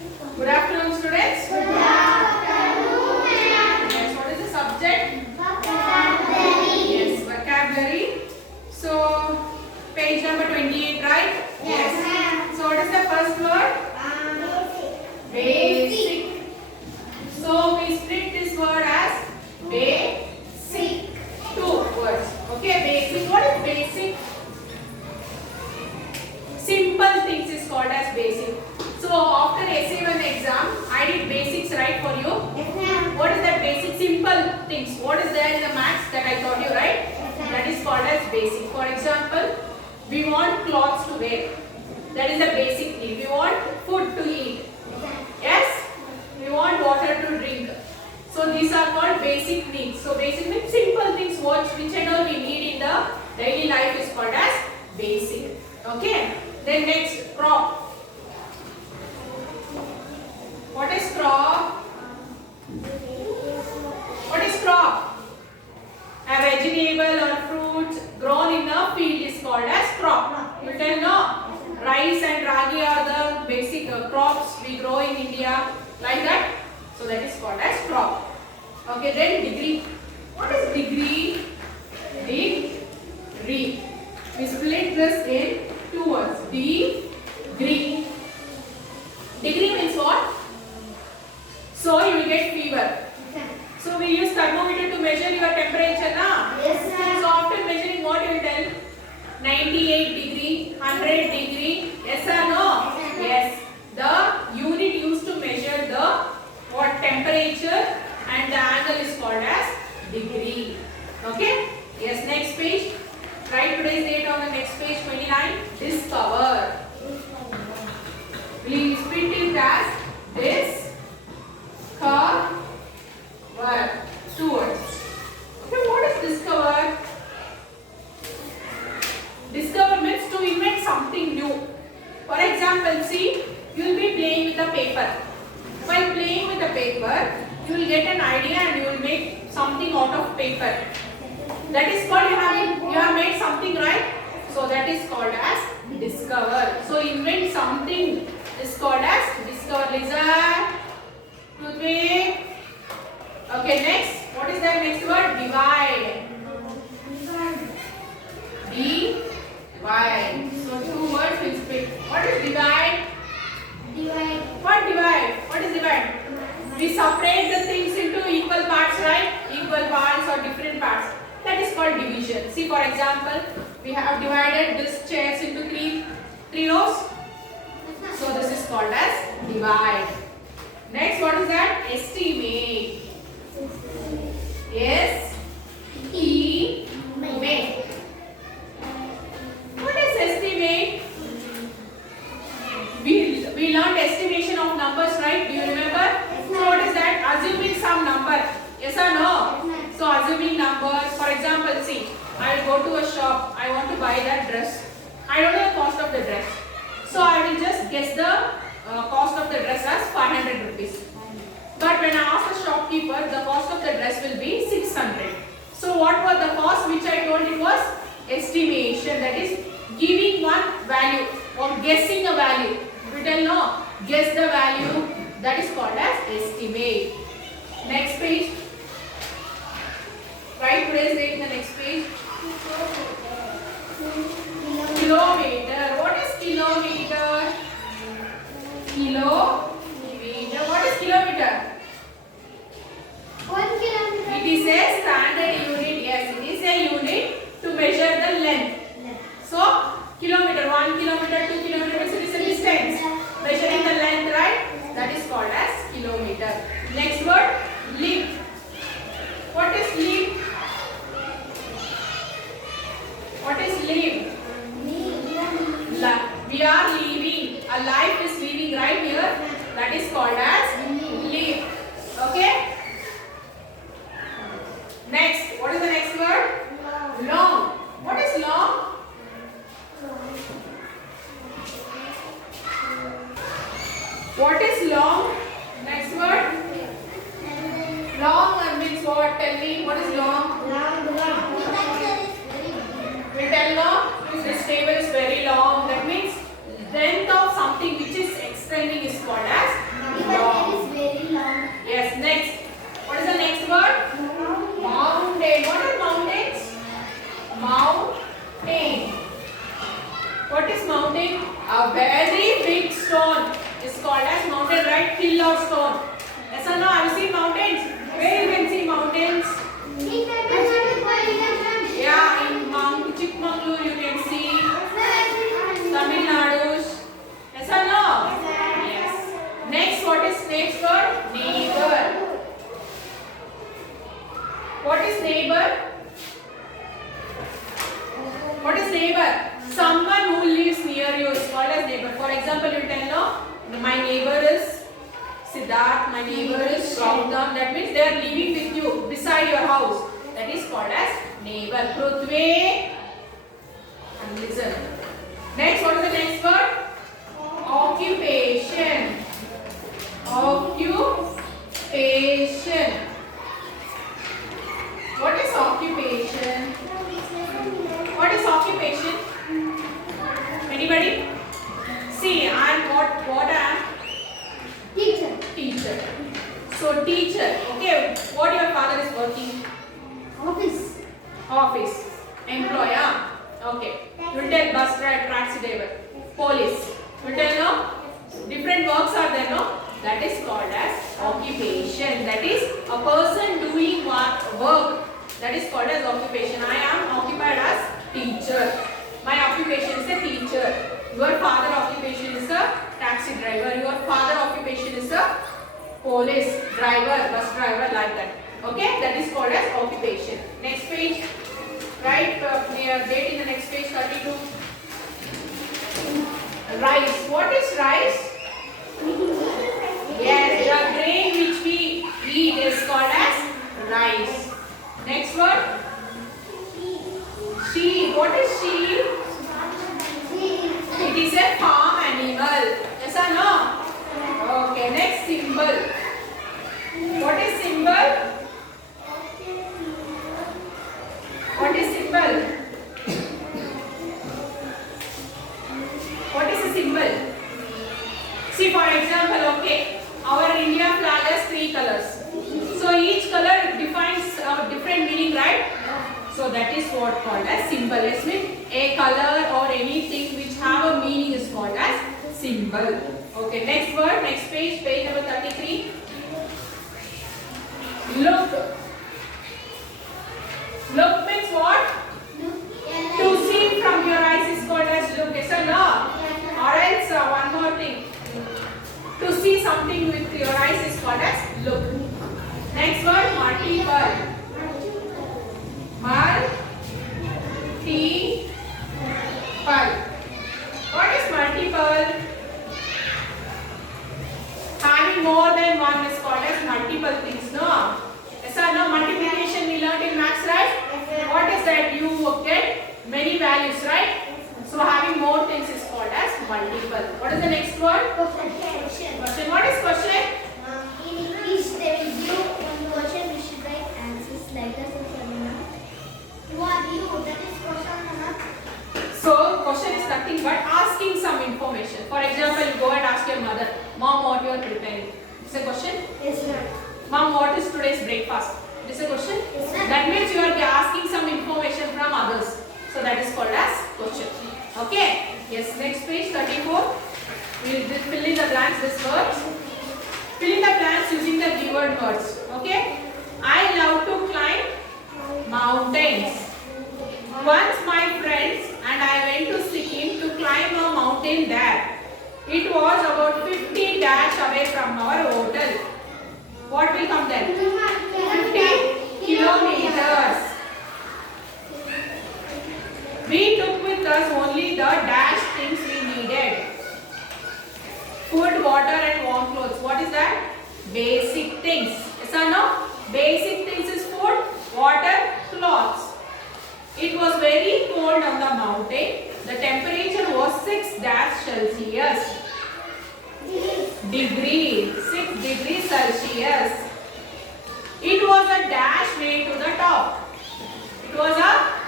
Good afternoon, students. Good afternoon, ma'am. Yes, what is the subject? Vocabulary. Yes, vocabulary. So, page number 28, right? Yes, ma'am. So, what is the first word? Basic. So, we split this word as basic. Two words. Okay, basic. What is basic? Simple things is called as basic. So, after SA1 exam, I did basics, right, for you? Yes, ma'am. What is that basic? Simple things. What is there in the maths that I taught you, right? Yes, ma'am. That is called as basic. For example, we want clothes to wear. That is a basic need. We want food to eat. Yes? We want water to drink. So these are called basic needs. So basic means simple things which and all we need in the daily life is called as basic. Okay? Then next, crop. What is crop? What is crop? A vegetable or fruit grown in a field is called as crop. You can know rice and ragi are the basic crops we grow in India, like that. So that is called as crop. Okay, then degree. What is degree? Degree. We split this in two words. Degree. Degree means what? So you will get fever. So we use thermometer to measure your temperature, na? Yes, ma'am. So after measuring, what you will tell? 98 degree, 100 degree. Yes or no? Yes. The unit used to measure the what temperature and the angle is called as degree. Okay? Yes. Next page. Write today's date on the next page. 29. Discover. We split it as discover. Two words. Okay, what is discover? Discover means to invent something new. For example, see, you will be playing with the paper. While playing with the paper, you will get an idea and you will make something out of paper. That is called you have made something, right? So that is called as discover. So invent something is called as discover. Lizard, toothpick. Okay, next. What is that next word? Divide. Divide. So two words will split. What is divide? Divide. What divide? What is divide? We separate the things into equal parts, right? Equal parts or different parts. That is called division. See, for example, we have divided this chairs into three rows. So this is called as divide. Next, what is that? Estimate. Yes. Estimate. What is estimate? We learned estimation of numbers, right? Do you remember? So what is that? Assuming some number. Yes or no? So assuming numbers. For example, see, I will go to a shop. I want to buy that dress. I don't know the cost of the dress. So I will just guess the cost of the dress as 500 rupees. But when I ask the shopkeeper, the cost of the dress will be 600. So what was the cost which I told it was? Estimation. That is giving one value or guessing a value. We tell no, guess the value. That is called as estimate. Next page. Write today's date in the next page. Kilometer. What is kilometer? Kilometer. What is kilometer? 1 kilometer. It is a standard unit. Yes, it is a unit to measure the length. So, kilometer, 1 kilometer, 2 kilometers, it is a distance. Measuring the length, right? That is called as kilometer. Next word, live. What is live? What is live? We are living. A life is living right here. That is called as live. Okay? Next, what is the next word? Long. What is long? What is long? Next word? Long means what? Tell me, what is long? We tell no, this table is very long. That means length of something which is extending is called as is mountain? A very big stone is called as mountain, right? Hill or stone. Yes or no? Have you seen mountains? Where you can see mountains? Yeah, in Chikmagalur you can see. Tamil Nadu. Yes or no? Yes. Next, what is next word? Neighbor. What is neighbor? What is neighbor? Someone who lives near you is called as neighbor. For example, you tell no, my neighbor is Siddharth, my neighbor is Gautam. That means they are living with you beside your house. That is called as neighbor. Prithvi. And listen. Next, what is the next word? Occupation. Occupation. What is occupation? What is occupation? Anybody? See, I am what I am? Teacher. Teacher. So teacher. Okay. What your father is working? Office. Office. Employer. Okay. You will tell bus driver, taxi driver, police. You will tell no. Different works are there, no? That is called as occupation. That is a person doing work. That is called as occupation. I am occupied as teacher. My occupation is a teacher. Your father occupation is a taxi driver. Your father occupation is a police driver, bus driver, like that. Okay, that is called as occupation. Next page. Write near date in the next page 32. Rice. What is rice? Yes, the grain which we eat is called as rice. Next word. Sheep. What is sheep? It is a farm animal. Yes or no? Okay. Next symbol. What is symbol? What is symbol? What is a symbol? See, for example, okay, our India flag has 3 colors. So each color defines a different meaning, right? So that is what called as symbol. Yes, means a color or anything which have a meaning is called as symbol. Okay, next word, next page, page number 33. Look. Look means what? To see from your eyes is called as look. Yes or no? Or else one more thing. To see something with your eyes is called as look. Next word, multiple. Multiple. What is multiple? Having more than one is called as multiple things, no? Yes or no? Multiplication we learned in maths, right? What is that? You get many values, right? So having more things is called as multiple. What is the next word? Question. Question. What is question? In English, there is you one question we should write answers like this in Kannada. Who are you? That is question, Nana. So question is nothing but asking some information. For example, you go and ask your mother, Mom, what you are preparing? It's a question. Yes, sir. Mom, what is today's breakfast? It is a question. Yes, sir. That means you are asking some information from others. So that is called as question. Okay. Yes. Next page 34. We will fill in the blanks. This words. Fill in the blanks using the keyword words. Okay. I love to climb mountains. Once my friends and I went to Sikkim to climb a mountain there. It was about 50 dash away from our hotel. What will come then? 50 kilometers. We took with us only the dash things we needed. Food, water and warm clothes. What is that? Basic things. Yes or no? Basic things is food, water, clothes. It was very cold on the mountain. The temperature was 6 dash Celsius. Degree. 6 degrees Celsius. It was a dash way to the top. It was a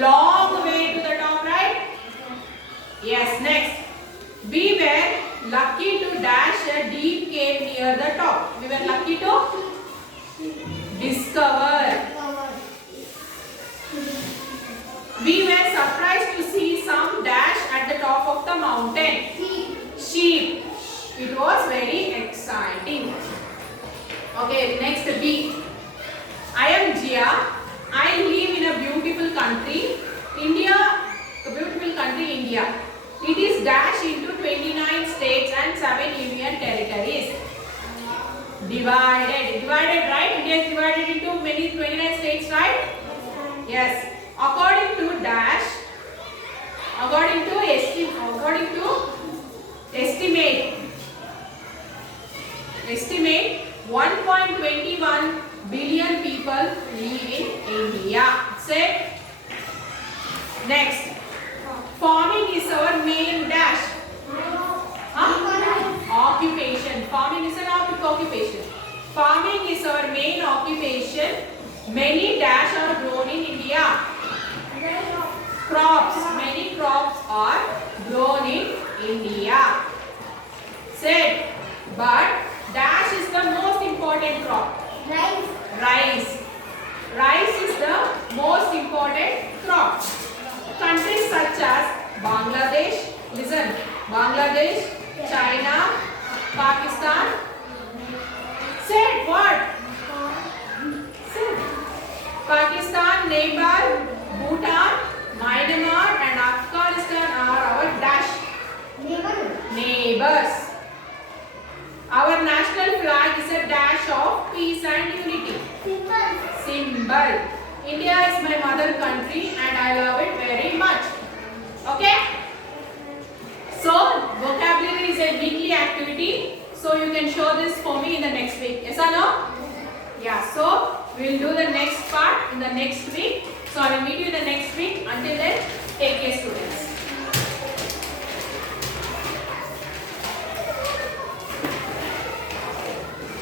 long way to the top, right? Yes, next. We were lucky to dash a deep cave near the top. We were lucky to discover. We were surprised to see some dash at the top of the mountain. Sheep. It was very exciting. Okay, next B. I am Jia. I live in a beautiful country, India. A beautiful country, India. It is dashed into 29 states and 7 union territories. Divided, right? India is divided into many 29 states, right? Yes. According to dash, according to estimate 1.21 billion people live in India. Say next. Farming is our main dash. Occupation. Farming is an occupation. Farming is our main occupation. Many dash are grown in India. Crops. Many crops are grown in India. Said, but dash is the most important crop. Rice. Rice is the most important crop. Countries such as Bangladesh, listen, Bangladesh, China, Pakistan. Said what? Said Pakistan, Nepal, Bhutan, Myanmar and Afghanistan are our dash neighbors. Our national flag is a dash of peace and unity. Symbol. India is my mother country and I love it very much. Okay? So, vocabulary is a weekly activity. So, you can show this for me in the next week. Yes or no? Yeah. So, we will do the next part in the next week. So, I will meet you in the next week. Until then, take care students.